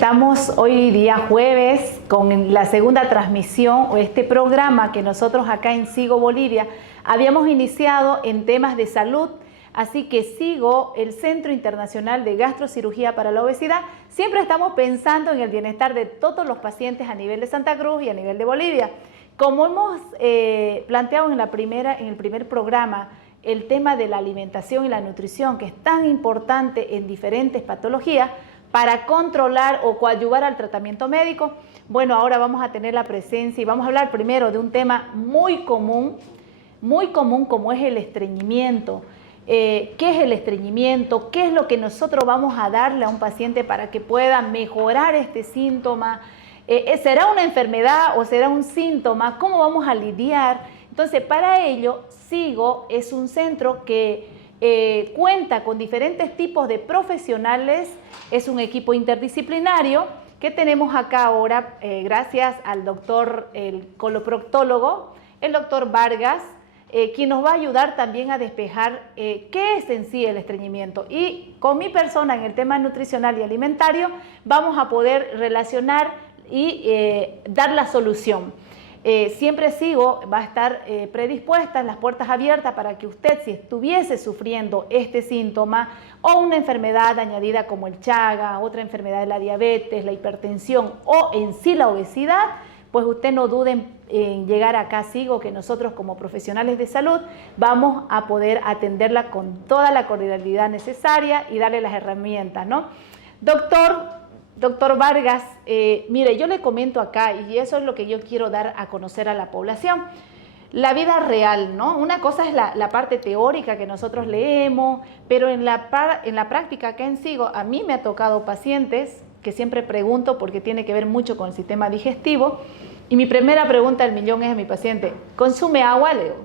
estamos hoy día jueves con la segunda transmisión o este programa que nosotros acá en SIGO Bolivia habíamos iniciado en temas de salud. Así que SIGO, el Centro Internacional de Gastrocirugía para la Obesidad, siempre estamos pensando en el bienestar de todos los pacientes a nivel de Santa Cruz y a nivel de Bolivia. Como hemos planteado en el primer programa, el tema de la alimentación y la nutrición, que es tan importante en diferentes patologías, para controlar o coadyuvar al tratamiento médico. Bueno, ahora vamos a tener la presencia y vamos a hablar primero de un tema muy común como es el estreñimiento. ¿Qué es el estreñimiento? ¿Qué es lo que nosotros vamos a darle a un paciente para que pueda mejorar este síntoma? ¿Será una enfermedad o será un síntoma? ¿Cómo vamos a lidiar? Entonces, para ello, SIGO es un centro que cuenta con diferentes tipos de profesionales, es un equipo interdisciplinario que tenemos acá ahora gracias al doctor, el coloproctólogo, el doctor Vargas, quien nos va a ayudar también a despejar qué es en sí el estreñimiento. Y con mi persona en el tema nutricional y alimentario vamos a poder relacionar y dar la solución. Siempre SIGO va a estar predispuesta, las puertas abiertas para que usted, si estuviese sufriendo este síntoma o una enfermedad añadida como el Chaga, otra enfermedad de la diabetes, la hipertensión o en sí la obesidad, pues usted no dude en llegar acá a SIGO, que nosotros como profesionales de salud vamos a poder atenderla con toda la cordialidad necesaria y darle las herramientas, ¿no? Doctor Vargas, mire, yo le comento acá, y eso es lo que yo quiero dar a conocer a la población, la vida real, ¿no? Una cosa es la parte teórica que nosotros leemos, pero en la práctica acá en SIGO, a mí me ha tocado pacientes que siempre pregunto porque tiene que ver mucho con el sistema digestivo, y mi primera pregunta del millón es a mi paciente, ¿consume agua, Leo?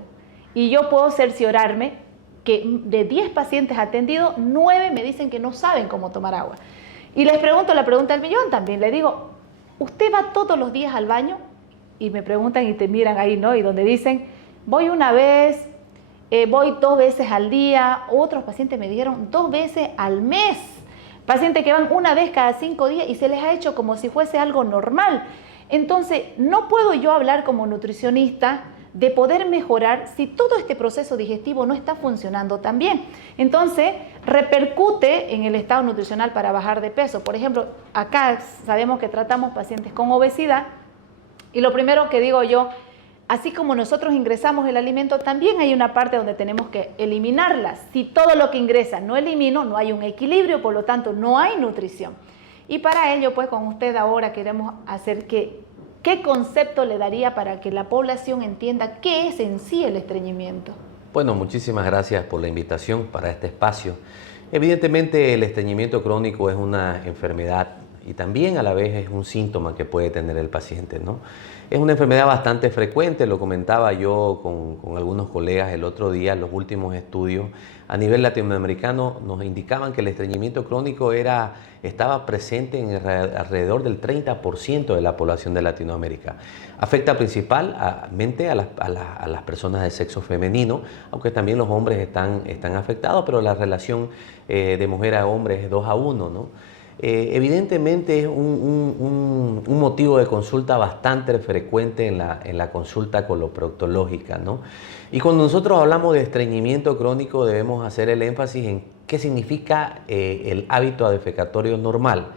Y yo puedo cerciorarme que de 10 pacientes atendidos, 9 me dicen que no saben cómo tomar agua. Y les pregunto la pregunta del millón también, le digo, ¿usted va todos los días al baño? Y me preguntan y te miran ahí, ¿no? Y donde dicen, voy una vez, voy 2 veces al día, otros pacientes me dijeron 2 veces al mes, pacientes que van 1 vez cada 5 días y se les ha hecho como si fuese algo normal. Entonces, no puedo yo hablar como nutricionista de poder mejorar si todo este proceso digestivo no está funcionando tan bien. Entonces, repercute en el estado nutricional para bajar de peso. Por ejemplo, acá sabemos que tratamos pacientes con obesidad y lo primero que digo yo, así como nosotros ingresamos el alimento, también hay una parte donde tenemos que eliminarla. Si todo lo que ingresa no elimino, no hay un equilibrio, por lo tanto no hay nutrición. Y para ello, pues con usted ahora queremos hacer ¿qué concepto le daría para que la población entienda qué es en sí el estreñimiento? Bueno, muchísimas gracias por la invitación para este espacio. Evidentemente el estreñimiento crónico es una enfermedad y también a la vez es un síntoma que puede tener el paciente, ¿no? Es una enfermedad bastante frecuente, lo comentaba yo con algunos colegas el otro día. Los últimos estudios a nivel latinoamericano nos indicaban que el estreñimiento crónico estaba presente en alrededor del 30% de la población de Latinoamérica. Afecta principalmente a las personas de sexo femenino, aunque también los hombres están afectados, pero la relación de mujer a hombre es 2-1, ¿no? Evidentemente es un motivo de consulta bastante frecuente en la consulta coloproctológica, ¿no? Y cuando nosotros hablamos de estreñimiento crónico debemos hacer el énfasis en qué significa el hábito defecatorio normal,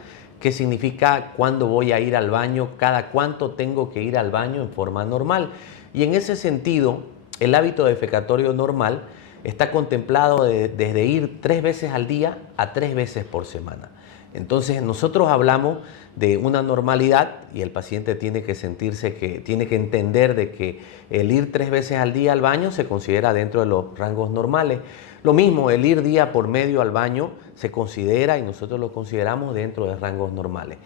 qué significa cuándo voy a ir al baño, cada cuánto tengo que ir al baño en forma normal. Y en ese sentido, el hábito defecatorio normal está contemplado desde ir 3 veces al día a 3 veces por semana. Entonces nosotros hablamos de una normalidad y el paciente tiene que tiene que entender de que el ir 3 veces al día al baño se considera dentro de los rangos normales. Lo mismo, el ir día por medio al baño se considera y nosotros lo consideramos dentro de rangos normales.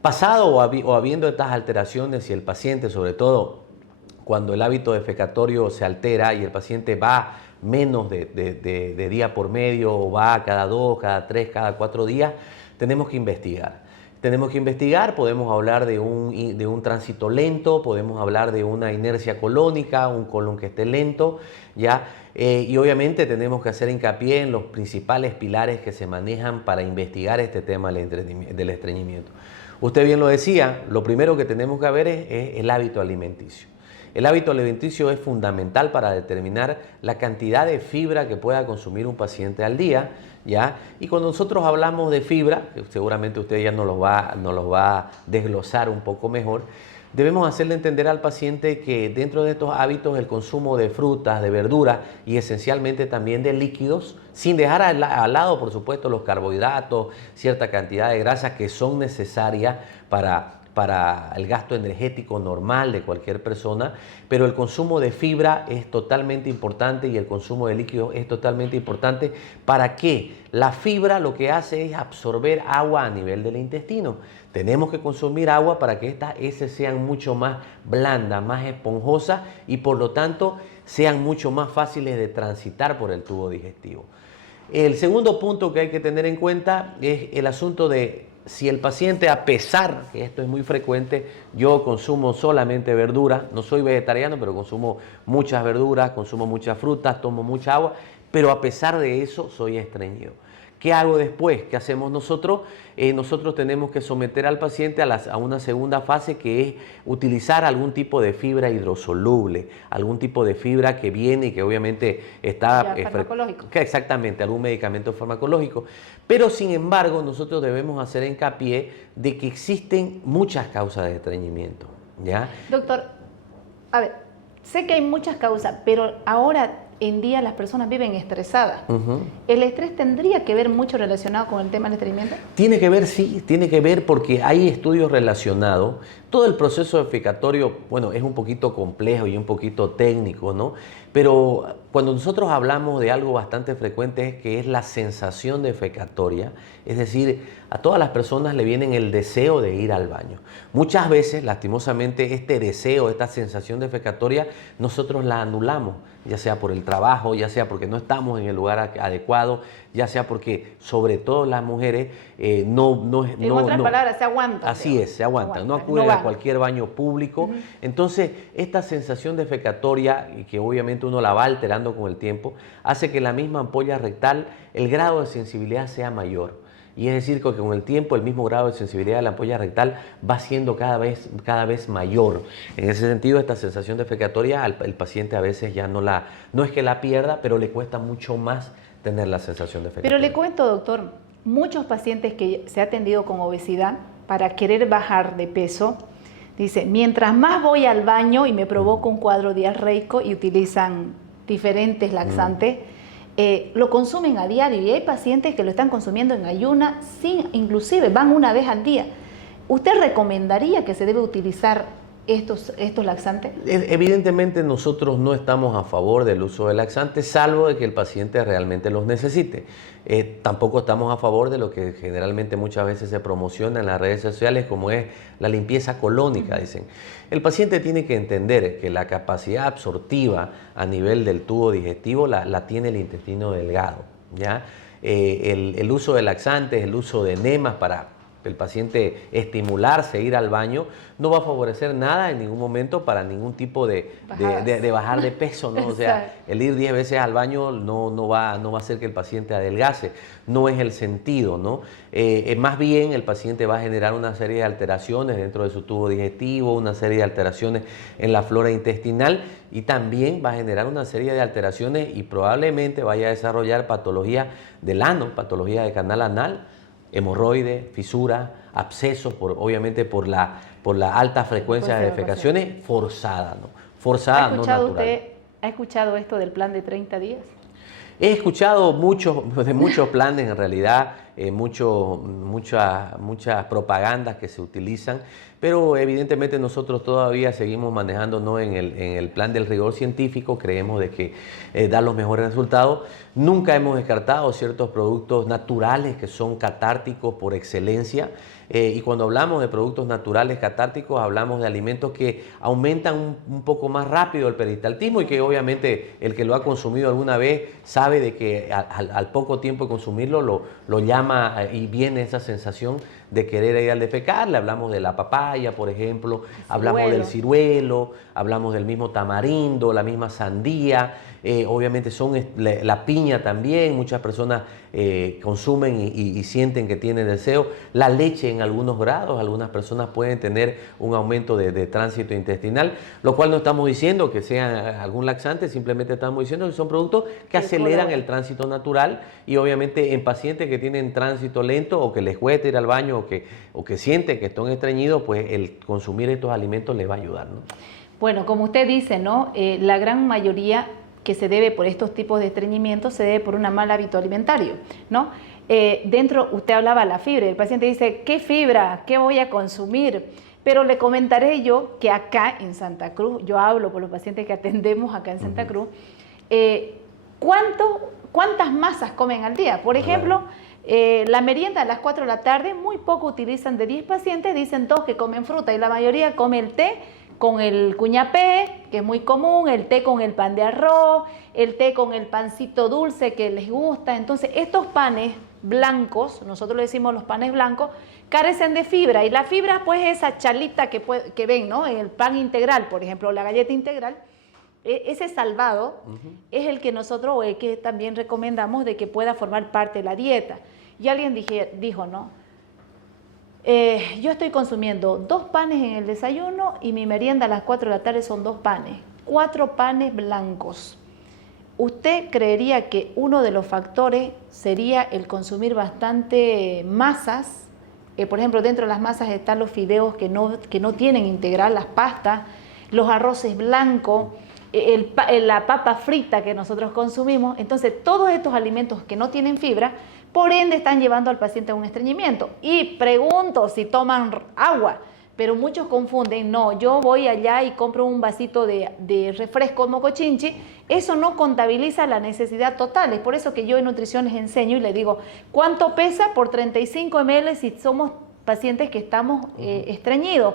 Pasado o habiendo estas alteraciones, si el paciente, sobre todo cuando el hábito defecatorio se altera y el paciente va menos de día por medio o va cada 2, cada 3, cada 4 días, tenemos que investigar. Tenemos que investigar, podemos hablar de un tránsito lento, podemos hablar de una inercia colónica, un colon que esté lento, ¿ya? Y obviamente tenemos que hacer hincapié en los principales pilares que se manejan para investigar este tema del estreñimiento. Usted bien lo decía, lo primero que tenemos que ver es el hábito alimenticio. El hábito alimenticio es fundamental para determinar la cantidad de fibra que pueda consumir un paciente al día, ¿ya? Y cuando nosotros hablamos de fibra, que seguramente usted ya nos los va a desglosar un poco mejor, debemos hacerle entender al paciente que dentro de estos hábitos el consumo de frutas, de verduras y esencialmente también de líquidos, sin dejar al lado, por supuesto, los carbohidratos, cierta cantidad de grasas que son necesarias para el gasto energético normal de cualquier persona, pero el consumo de fibra es totalmente importante y el consumo de líquidos es totalmente importante. ¿Para qué? La fibra lo que hace es absorber agua a nivel del intestino. Tenemos que consumir agua para que estas heces sean mucho más blandas, más esponjosas y por lo tanto sean mucho más fáciles de transitar por el tubo digestivo. El segundo punto que hay que tener en cuenta es el asunto de si el paciente, a pesar, que esto es muy frecuente, yo consumo solamente verduras, no soy vegetariano, pero consumo muchas verduras, consumo muchas frutas, tomo mucha agua, pero a pesar de eso soy estreñido. ¿Qué hago después? ¿Qué hacemos nosotros? Nosotros tenemos que someter al paciente a una segunda fase, que es utilizar algún tipo de fibra hidrosoluble, algún tipo de fibra que viene y que obviamente está... farmacológico. Exactamente, algún medicamento farmacológico. Pero sin embargo, nosotros debemos hacer hincapié de que existen muchas causas de estreñimiento, ¿ya? Doctor, a ver, sé que hay muchas causas, pero ahora en día las personas viven estresadas. ¿El estrés tendría que ver mucho relacionado con el tema del estreñimiento? Tiene que ver, sí, tiene que ver porque hay estudios relacionados. Todo el proceso defecatorio, bueno, es un poquito complejo y un poquito técnico, ¿no? Pero cuando nosotros hablamos de algo bastante frecuente es que es la sensación defecatoria, es decir, a todas las personas le viene el deseo de ir al baño. Muchas veces, lastimosamente, este deseo, esta sensación defecatoria, nosotros la anulamos, ya sea por el trabajo, ya sea porque no estamos en el lugar adecuado, ya sea porque, sobre todo las mujeres, en otras palabras, se aguantan. Así es, se aguantan, no acuden a cualquier baño público. Entonces, esta sensación defecatoria, y que obviamente uno la va alterando con el tiempo, hace que la misma ampolla rectal, el grado de sensibilidad sea mayor. Y es decir, que con el tiempo el mismo grado de sensibilidad de la ampolla rectal va siendo cada vez mayor. En ese sentido, esta sensación defecatoria, el paciente a veces ya no es que la pierda, pero le cuesta mucho más tener la sensación defecatoria. Pero le cuento, doctor, muchos pacientes que se ha atendido con obesidad para querer bajar de peso, dice, mientras más voy al baño y me provoco un cuadro diarreico y utilizan diferentes laxantes, lo consumen a diario y hay pacientes que lo están consumiendo en ayuna, inclusive van una vez al día. ¿Usted recomendaría que se debe utilizar estos laxantes? Evidentemente nosotros no estamos a favor del uso de laxantes, salvo de que el paciente realmente los necesite. Tampoco estamos a favor de lo que generalmente muchas veces se promociona en las redes sociales, como es la limpieza colónica, dicen. El paciente tiene que entender que la capacidad absortiva a nivel del tubo digestivo la tiene el intestino delgado, ¿ya? El uso de laxantes, el uso de enemas para el paciente estimularse, ir al baño, no va a favorecer nada en ningún momento para ningún tipo de bajar de peso, ¿no? O sea, el ir 10 veces al baño no va a hacer que el paciente adelgace, no es el sentido, ¿no? Más bien el paciente va a generar una serie de alteraciones dentro de su tubo digestivo, una serie de alteraciones en la flora intestinal y también va a generar una serie de alteraciones y probablemente vaya a desarrollar patología del ano, patología del canal anal, hemorroides, fisuras, abscesos, obviamente por la alta frecuencia de defecaciones forzadas, ¿no? Forzadas, no naturales. ¿Ha escuchado esto del plan de 30 días? He escuchado de muchos planes, en realidad, muchas propagandas que se utilizan, pero evidentemente nosotros todavía seguimos manejándonos en el plan del rigor científico, creemos de que da los mejores resultados. Nunca hemos descartado ciertos productos naturales que son catárticos por excelencia, y cuando hablamos de productos naturales catárticos hablamos de alimentos que aumentan un poco más rápido el peristaltismo y que obviamente el que lo ha consumido alguna vez sabe de que al poco tiempo de consumirlo lo llama y viene esa sensación de querer ir al defecar. Le hablamos de la papaya, por ejemplo, hablamos Ciruelo. del ciruelo, hablamos del mismo tamarindo, la misma sandía. Obviamente la piña también, muchas personas consumen y sienten que tienen deseo. La leche en algunos grados, algunas personas pueden tener un aumento de tránsito intestinal, lo cual no estamos diciendo que sea algún laxante, simplemente estamos diciendo que son productos que aceleran el tránsito natural, y obviamente en pacientes que tienen tránsito lento o que les cuesta ir al baño o que sienten que están estreñidos, pues el consumir estos alimentos les va a ayudar, ¿no? Bueno, como usted dice, ¿no? La gran mayoría que se debe por estos tipos de estreñimiento se debe por un mal hábito alimentario, ¿no? Dentro, usted hablaba de la fibra, el paciente dice, ¿qué fibra? ¿Qué voy a consumir? Pero le comentaré yo que acá en Santa Cruz, yo hablo por los pacientes que atendemos acá en Santa Cruz, ¿cuántas masas comen al día? Por ejemplo, la merienda a las 4 de la tarde, muy poco utilizan. De 10 pacientes, dicen 2 que comen fruta y la mayoría come el té con el cuñapé, que es muy común, el té con el pan de arroz, el té con el pancito dulce que les gusta. Entonces, estos panes blancos, nosotros le decimos los panes blancos, carecen de fibra, y la fibra pues es esa chalita que ven, ¿no? En el pan integral, por ejemplo, la galleta integral, ese salvado es el que nosotros, que también recomendamos de que pueda formar parte de la dieta. Y alguien dijo, ¿no? Yo estoy consumiendo 2 panes en el desayuno y mi merienda a las 4 de la tarde son 2 panes, 4 panes blancos. ¿Usted creería que uno de los factores sería el consumir bastante masas? Por ejemplo, dentro de las masas están los fideos que no tienen integral, las pastas, los arroces blancos, la papa frita que nosotros consumimos. Entonces, todos estos alimentos que no tienen fibra, por ende están llevando al paciente a un estreñimiento. Y pregunto si toman agua, pero muchos confunden, no, yo voy allá y compro un vasito de refresco mocochinchi, eso no contabiliza la necesidad total. Es por eso que yo en nutrición les enseño y les digo, ¿cuánto pesa por 35 ml si somos pacientes que estamos estreñidos?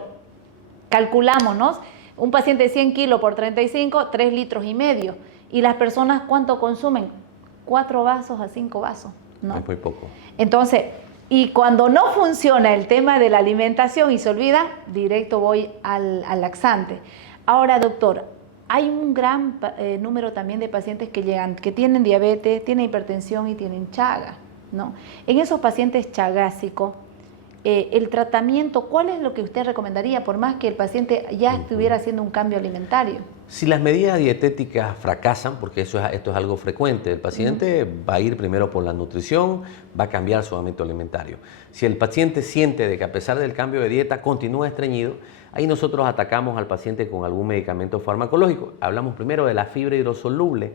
Calculamos, ¿no? Un paciente de 100 kilos por 35, 3 litros y medio. ¿Y las personas cuánto consumen? 4 vasos a 5 vasos, ¿no? Es muy poco. Entonces, y cuando no funciona el tema de la alimentación y se olvida, directo voy al laxante. Ahora, doctor, hay un gran número también de pacientes que llegan, que tienen diabetes, tienen hipertensión y tienen chaga, ¿no? En esos pacientes chagásicos, el tratamiento, ¿cuál es lo que usted recomendaría, por más que el paciente ya estuviera haciendo un cambio alimentario? Si las medidas dietéticas fracasan, porque esto es algo frecuente, el paciente va a ir primero por la nutrición, va a cambiar su hábito alimentario. Si el paciente siente de que a pesar del cambio de dieta continúa estreñido, ahí nosotros atacamos al paciente con algún medicamento farmacológico. Hablamos primero de la fibra hidrosoluble.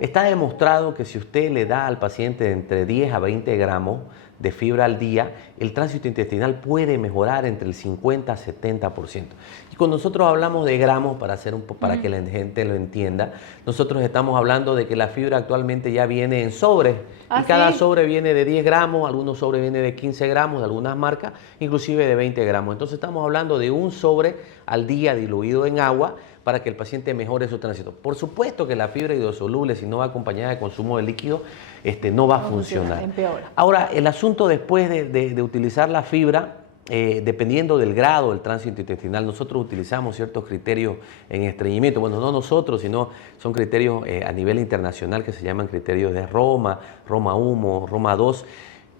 Está demostrado que si usted le da al paciente entre 10 a 20 gramos de fibra al día, el tránsito intestinal puede mejorar entre el 50 a 70%. Y cuando nosotros hablamos de gramos, para que la gente lo entienda, nosotros estamos hablando de que la fibra actualmente ya viene en sobres, y cada sobre viene de 10 gramos, algunos sobres vienen de 15 gramos, de algunas marcas, inclusive de 20 gramos. Entonces estamos hablando de un sobre al día diluido en agua, para que el paciente mejore su tránsito. Por supuesto que la fibra hidrosoluble, si no va acompañada de consumo de líquido, no va a funcionar. Ahora, el asunto después de utilizar la fibra, dependiendo del grado del tránsito intestinal, nosotros utilizamos ciertos criterios en estreñimiento. Bueno, no nosotros, sino son criterios a nivel internacional que se llaman criterios de Roma, Roma 1, Roma 2.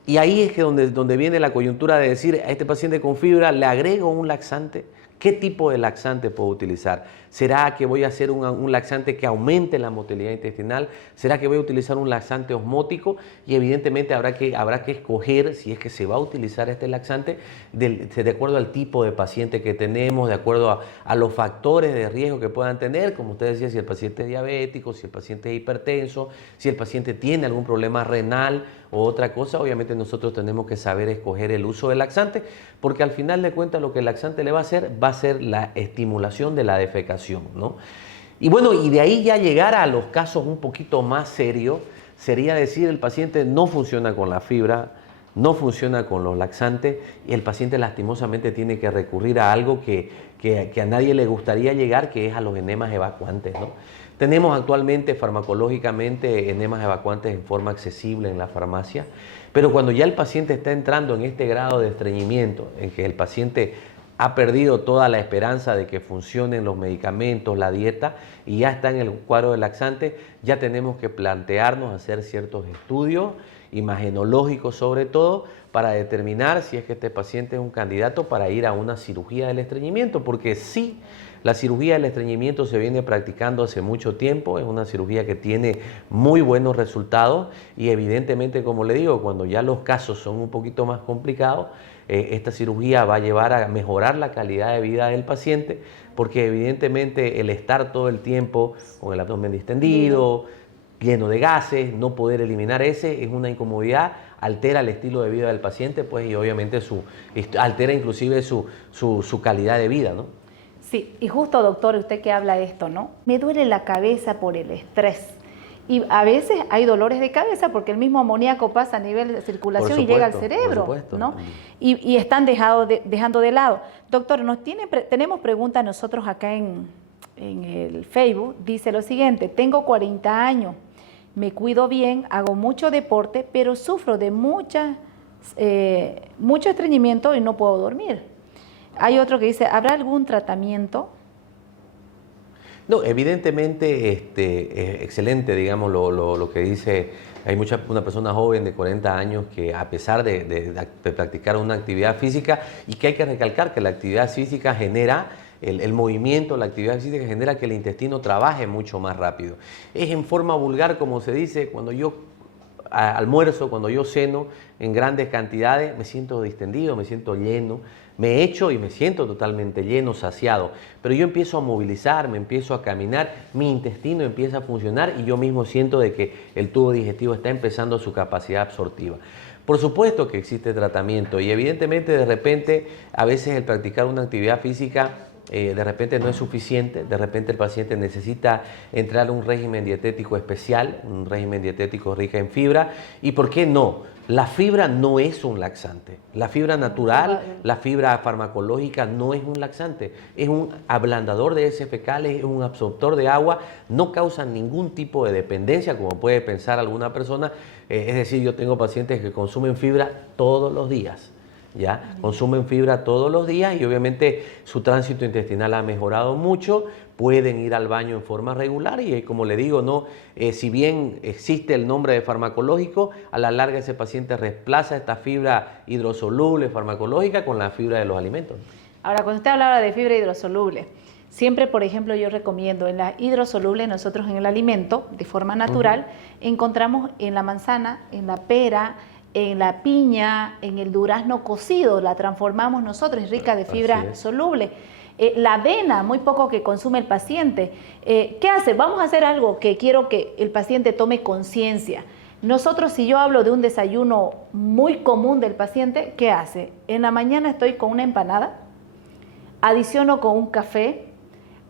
Y ahí es que donde viene la coyuntura de decir, a este paciente con fibra le agrego un laxante. ¿Qué tipo de laxante puedo utilizar? ¿Será que voy a hacer un laxante que aumente la motilidad intestinal? ¿Será que voy a utilizar un laxante osmótico? Y evidentemente habrá que escoger si es que se va a utilizar este laxante de acuerdo al tipo de paciente que tenemos, de acuerdo a los factores de riesgo que puedan tener, como usted decía, si el paciente es diabético, si el paciente es hipertenso, si el paciente tiene algún problema renal o otra cosa. Obviamente nosotros tenemos que saber escoger el uso del laxante, porque al final de cuentas lo que el laxante le va a ser la estimulación de la defecación, ¿no? Y bueno, y de ahí ya llegar a los casos un poquito más serios, sería decir, el paciente no funciona con la fibra, no funciona con los laxantes, y el paciente lastimosamente tiene que recurrir a algo que a nadie le gustaría llegar, que es a los enemas evacuantes, ¿no? Tenemos actualmente farmacológicamente enemas evacuantes en forma accesible en la farmacia, Pero cuando ya el paciente está entrando en este grado de estreñimiento, en que el paciente ha perdido toda la esperanza de que funcionen los medicamentos, la dieta, y ya está en el cuadro de laxante, ya tenemos que plantearnos hacer ciertos estudios, imagenológicos sobre todo, para determinar si es que este paciente es un candidato para ir a una cirugía del estreñimiento, porque sí, la cirugía del estreñimiento se viene practicando hace mucho tiempo, es una cirugía que tiene muy buenos resultados y evidentemente, como le digo, cuando ya los casos son un poquito más complicados, esta cirugía va a llevar a mejorar la calidad de vida del paciente, porque evidentemente el estar todo el tiempo con el abdomen distendido, lleno de gases, no poder eliminar ese, es una incomodidad, altera el estilo de vida del paciente, pues, y obviamente altera inclusive su calidad de vida, ¿no? Sí, y justo, doctor, usted que habla de esto, ¿no? Me duele la cabeza por el estrés. Y a veces hay dolores de cabeza porque el mismo amoníaco pasa a nivel de circulación y llega al cerebro, ¿no? Y están dejando de lado. Doctor, tenemos preguntas nosotros acá en el Facebook. Dice lo siguiente: tengo 40 años, me cuido bien, hago mucho deporte, pero sufro de mucho estreñimiento y no puedo dormir. Hay otro que dice, ¿habrá algún tratamiento? No, evidentemente es excelente, digamos, lo que dice. Hay una persona joven de 40 años que, a pesar de practicar una actividad física, y que hay que recalcar que la actividad física genera, el movimiento, la actividad física genera que el intestino trabaje mucho más rápido. Es en forma vulgar, como se dice, cuando yo almuerzo, cuando yo ceno en grandes cantidades, me siento distendido, me siento lleno, me echo y me siento totalmente lleno, saciado, pero yo empiezo a movilizarme, empiezo a caminar, mi intestino empieza a funcionar y yo mismo siento de que el tubo digestivo está empezando su capacidad absortiva. Por supuesto que existe tratamiento y evidentemente de repente a veces el practicar una actividad física de repente no es suficiente, de repente el paciente necesita entrar a un régimen dietético especial, un régimen dietético rico en fibra. ¿Y por qué no? La fibra no es un laxante. La fibra natural, la fibra farmacológica no es un laxante. Es un ablandador de heces fecales, es un absortor de agua, no causa ningún tipo de dependencia, como puede pensar alguna persona. Es decir, yo tengo pacientes que consumen fibra todos los días. ¿Ya? Consumen fibra todos los días y obviamente su tránsito intestinal ha mejorado mucho, pueden ir al baño en forma regular y como le digo, no, si bien existe el nombre de farmacológico, a la larga ese paciente reemplaza esta fibra hidrosoluble farmacológica con la fibra de los alimentos. Ahora, cuando usted hablaba de fibra hidrosoluble, siempre, por ejemplo, yo recomiendo en la hidrosoluble, nosotros en el alimento, de forma natural, encontramos en la manzana, en la pera, en la piña, en el durazno cocido, la transformamos nosotros, es rica de fibra soluble. La avena, muy poco que consume el paciente. ¿Qué hace? Vamos a hacer algo que quiero que el paciente tome conciencia. Nosotros, si yo hablo de un desayuno muy común del paciente, ¿qué hace? En la mañana estoy con una empanada, adiciono con un café,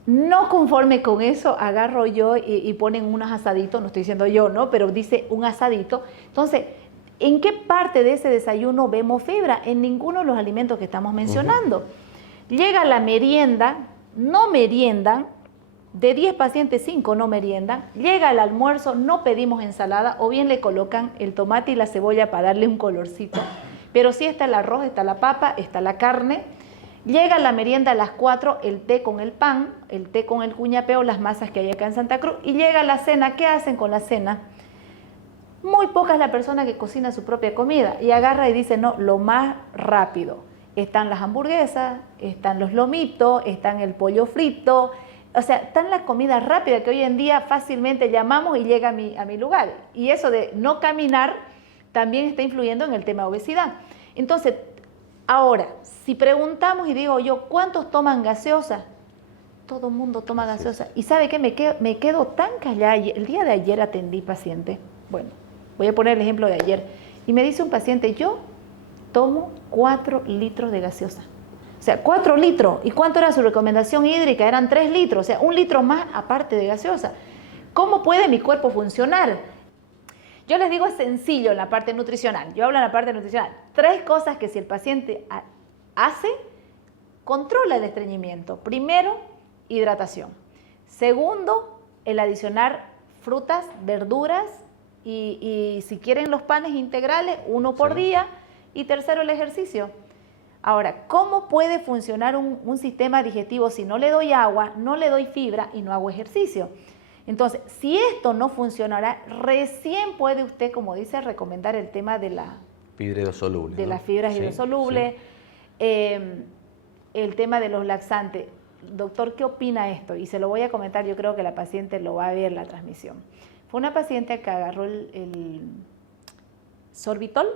no conforme con eso, agarro yo y ponen unos asaditos, no estoy diciendo yo, ¿no? Pero dice un asadito. Entonces, ¿en qué parte de ese desayuno vemos fibra? En ninguno de los alimentos que estamos mencionando. Llega la merienda, no meriendan, de 10 pacientes 5 no meriendan. Llega el almuerzo, no pedimos ensalada o bien le colocan el tomate y la cebolla para darle un colorcito. Pero sí está el arroz, está la papa, está la carne. Llega la merienda a las 4, el té con el pan, el té con el cuñapeo, las masas que hay acá en Santa Cruz. Y llega la cena, ¿qué hacen con la cena? Muy poca es la persona que cocina su propia comida y agarra y dice, no, lo más rápido. Están las hamburguesas, están los lomitos, están el pollo frito, o sea, están las comidas rápidas que hoy en día fácilmente llamamos y llega a mi lugar. Y eso de no caminar también está influyendo en el tema de obesidad. Entonces, ahora, si preguntamos y digo yo, ¿cuántos toman gaseosa? Todo el mundo toma gaseosa. ¿Y sabe qué? Me quedo tan callada. El día de ayer atendí paciente, bueno, voy a poner el ejemplo de ayer, y me dice un paciente, yo tomo 4 litros de gaseosa. O sea, 4 litros. ¿Y cuánto era su recomendación hídrica? Eran 3 litros, o sea, 1 litro más aparte de gaseosa. ¿Cómo puede mi cuerpo funcionar? Yo les digo, es sencillo en la parte nutricional. Yo hablo en la parte nutricional. 3 cosas que si el paciente hace, controla el estreñimiento. Primero, hidratación. Segundo, el adicionar frutas, verduras Y si quieren los panes integrales, 1 por día. Y tercero, el ejercicio. Ahora, ¿cómo puede funcionar un sistema digestivo si no le doy agua, no le doy fibra y no hago ejercicio? Entonces, si esto no funcionará, recién puede usted, como dice, recomendar el tema de la fibra hidrosoluble. De las fibras hidrosolubles, el tema de los laxantes. Doctor, ¿qué opina esto? Y se lo voy a comentar, yo creo que la paciente lo va a ver la transmisión. Fue una paciente que agarró el sorbitol,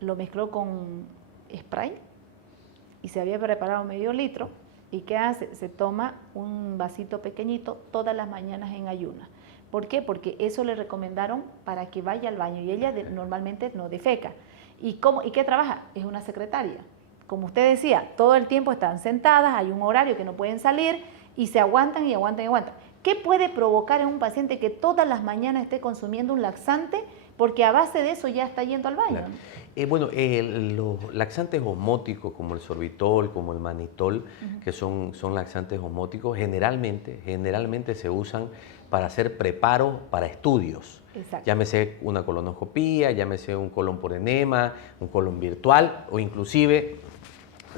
lo mezcló con spray y se había preparado medio litro. ¿Y qué hace? Se toma un vasito pequeñito todas las mañanas en ayunas. ¿Por qué? Porque eso le recomendaron para que vaya al baño y ella normalmente no defeca. ¿Y qué trabaja? Es una secretaria. Como usted decía, todo el tiempo están sentadas, hay un horario que no pueden salir y se aguantan y aguantan y aguantan. ¿Qué puede provocar en un paciente que todas las mañanas esté consumiendo un laxante? Porque a base de eso ya está yendo al baño. Claro. Bueno, los laxantes osmóticos como el sorbitol, como el manitol, que son laxantes osmóticos, generalmente se usan para hacer preparos para estudios. Exacto. Llámese una colonoscopía, llámese un colon por enema, un colon virtual o inclusive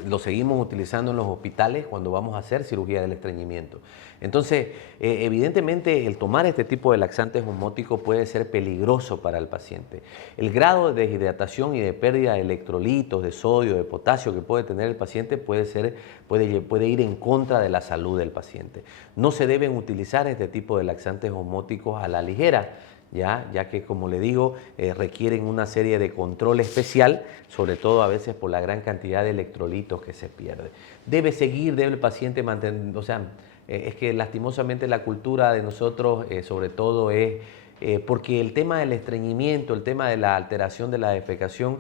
lo seguimos utilizando en los hospitales cuando vamos a hacer cirugía del estreñimiento. Entonces, evidentemente, el tomar este tipo de laxantes osmóticos puede ser peligroso para el paciente. El grado de deshidratación y de pérdida de electrolitos, de sodio, de potasio que puede tener el paciente puede ir en contra de la salud del paciente. No se deben utilizar este tipo de laxantes osmóticos a la ligera, ya que, como le digo, requieren una serie de control especial, sobre todo a veces por la gran cantidad de electrolitos que se pierde. Debe el paciente mantener, es que lastimosamente la cultura de nosotros, sobre todo, es porque el tema del estreñimiento, el tema de la alteración de la defecación,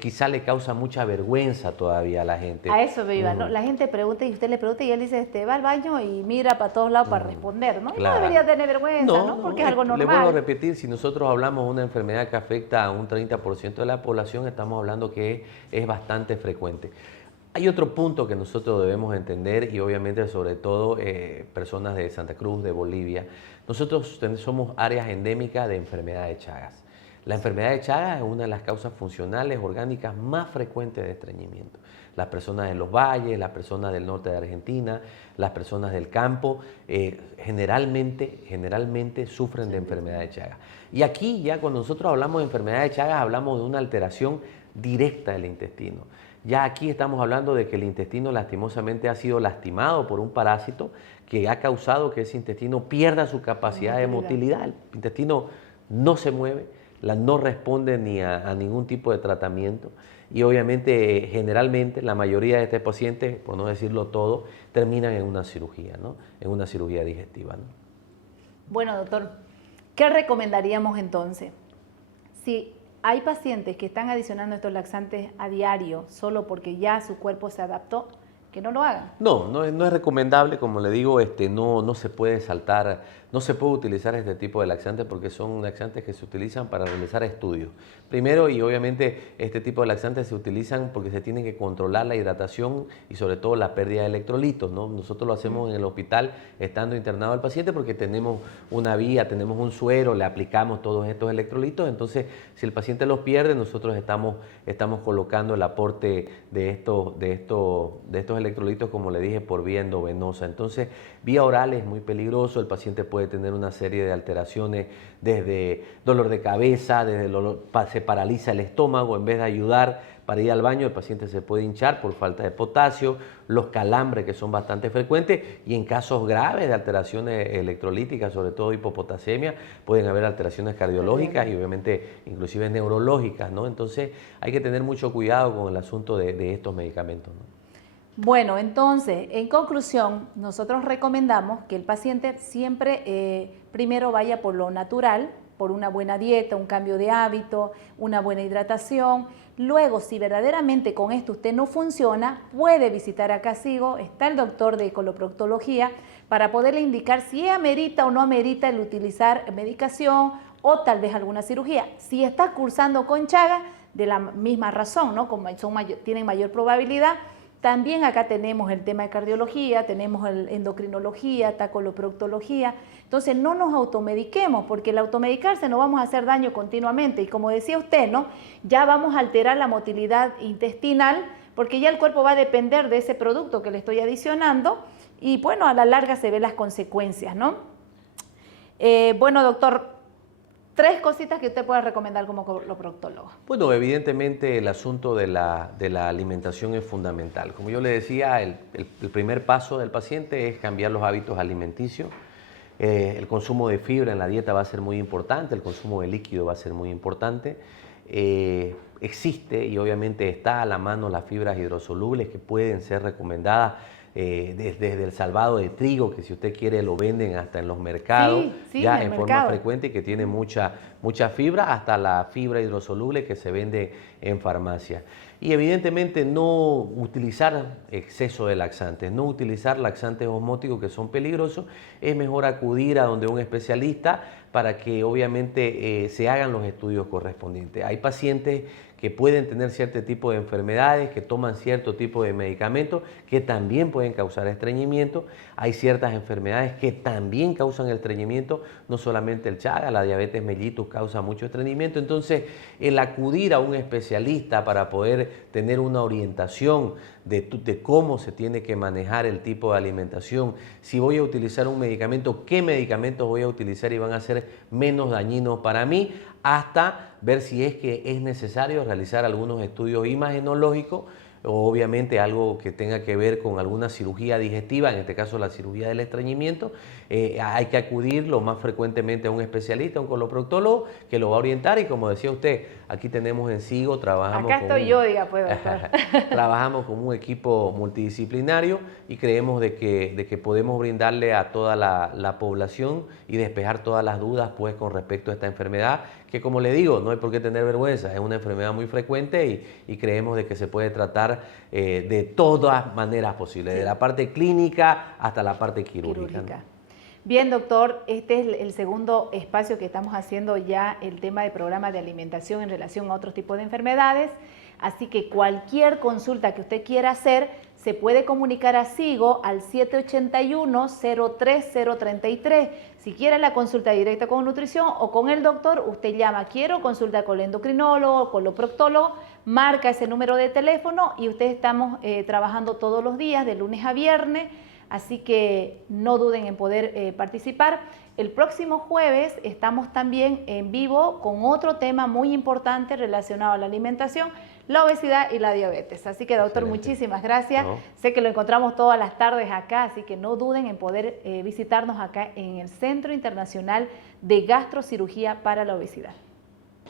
quizá le causa mucha vergüenza todavía a la gente. A eso me iba, ¿no? La gente pregunta y usted le pregunta y él dice, va al baño y mira para todos lados para responder, ¿no? Claro. Y no debería tener vergüenza, ¿no? Porque es algo normal. Le vuelvo a repetir, si nosotros hablamos de una enfermedad que afecta a un 30% de la población, estamos hablando que es bastante frecuente. Hay otro punto que nosotros debemos entender y obviamente sobre todo personas de Santa Cruz, de Bolivia. Nosotros somos áreas endémicas de enfermedad de Chagas. La enfermedad de Chagas es una de las causas funcionales orgánicas más frecuentes de estreñimiento. Las personas de los valles, las personas del norte de Argentina, las personas del campo, generalmente sufren de enfermedad de Chagas. Y aquí ya cuando nosotros hablamos de enfermedad de Chagas hablamos de una alteración directa del intestino. Ya aquí estamos hablando de que el intestino lastimosamente ha sido lastimado por un parásito que ha causado que ese intestino pierda su capacidad de motilidad. El intestino no se mueve, no responde ni a ningún tipo de tratamiento y obviamente generalmente la mayoría de estos pacientes, por no decirlo todo, terminan en una cirugía, ¿no? En una cirugía digestiva, ¿no? Bueno, doctor, ¿qué recomendaríamos entonces? Si hay pacientes que están adicionando estos laxantes a diario solo porque ya su cuerpo se adaptó, que no lo hagan. No es recomendable, como le digo, no se puede saltar, no se puede utilizar este tipo de laxantes porque son laxantes que se utilizan para realizar estudios. Primero, y obviamente este tipo de laxantes se utilizan porque se tiene que controlar la hidratación y sobre todo la pérdida de electrolitos, ¿no? Nosotros lo hacemos en el hospital estando internado el paciente porque tenemos una vía, tenemos un suero, le aplicamos todos estos electrolitos, entonces si el paciente los pierde, nosotros estamos colocando el aporte de estos electrolitos, como le dije, por vía endovenosa. Entonces, vía oral es muy peligroso, el paciente puede tener una serie de alteraciones, desde dolor de cabeza, se paraliza el estómago, en vez de ayudar para ir al baño, el paciente se puede hinchar por falta de potasio, los calambres que son bastante frecuentes y en casos graves de alteraciones electrolíticas, sobre todo hipopotasemia, pueden haber alteraciones cardiológicas y obviamente inclusive neurológicas, ¿no? Entonces hay que tener mucho cuidado con el asunto de estos medicamentos, ¿no? Bueno, entonces, en conclusión, nosotros recomendamos que el paciente siempre primero vaya por lo natural, por una buena dieta, un cambio de hábito, una buena hidratación. Luego, si verdaderamente con esto usted no funciona, puede visitar a Casigo, está el doctor de coloproctología, para poderle indicar si amerita o no amerita el utilizar medicación o tal vez alguna cirugía. Si está cursando con Chagas, de la misma razón, ¿no? Como tienen mayor probabilidad, También acá tenemos el tema de cardiología, tenemos el endocrinología, tacoloproctología. Entonces no nos automediquemos, porque el automedicarse nos vamos a hacer daño continuamente. Y como decía usted, ¿no? Ya vamos a alterar la motilidad intestinal, porque ya el cuerpo va a depender de ese producto que le estoy adicionando y bueno, a la larga se ven las consecuencias, ¿no? Bueno, doctor, 3 cositas que usted pueda recomendar como coloproctólogo. Bueno, evidentemente el asunto de la alimentación es fundamental. Como yo le decía, el primer paso del paciente es cambiar los hábitos alimenticios. El consumo de fibra en la dieta va a ser muy importante, el consumo de líquido va a ser muy importante. Existe y obviamente está a la mano las fibras hidrosolubles que pueden ser recomendadas desde el salvado de trigo, que si usted quiere lo venden hasta en los mercados, ya en forma frecuente y que tiene mucha fibra, hasta la fibra hidrosoluble que se vende en farmacia. Y evidentemente no utilizar exceso de laxantes, no utilizar laxantes osmóticos que son peligrosos. Es mejor acudir a donde un especialista para que obviamente se hagan los estudios correspondientes. Hay pacientes que pueden tener cierto tipo de enfermedades, que toman cierto tipo de medicamentos que también pueden causar estreñimiento. Hay ciertas enfermedades que también causan el estreñimiento, no solamente el Chagas, la diabetes mellitus causa mucho estreñimiento. Entonces, el acudir a un especialista para poder tener una orientación de cómo se tiene que manejar el tipo de alimentación, si voy a utilizar un medicamento, qué medicamentos voy a utilizar y van a ser menos dañinos para mí, hasta ver si es que es necesario realizar algunos estudios imagenológicos o obviamente algo que tenga que ver con alguna cirugía digestiva, en este caso la cirugía del estreñimiento. Hay que acudir lo más frecuentemente a un especialista, a un coloproctólogo, que lo va a orientar y como decía usted, aquí tenemos en SIGO, trabajamos trabajamos con un equipo multidisciplinario y creemos de que podemos brindarle a toda la población y despejar todas las dudas pues con respecto a esta enfermedad, que como le digo, no hay por qué tener vergüenza, es una enfermedad muy frecuente y creemos de que se puede tratar de todas maneras posibles, de la parte clínica hasta la parte quirúrgica. ¿No? Bien, doctor, este es el segundo espacio que estamos haciendo ya, el tema de programa de alimentación en relación a otros tipos de enfermedades, así que cualquier consulta que usted quiera hacer, se puede comunicar a SIGO al 781-03033. Si quiere la consulta directa con nutrición o con el doctor, usted llama, quiero consulta con el endocrinólogo, con el proctólogo, marca ese número de teléfono y ustedes estamos trabajando todos los días, de lunes a viernes, así que no duden en poder participar. El próximo jueves estamos también en vivo con otro tema muy importante relacionado a la alimentación, la obesidad y la diabetes. Así que, doctor, muchísimas gracias. Sé que lo encontramos todas las tardes acá, así que no duden en poder visitarnos acá en el Centro Internacional de Gastrocirugía para la Obesidad.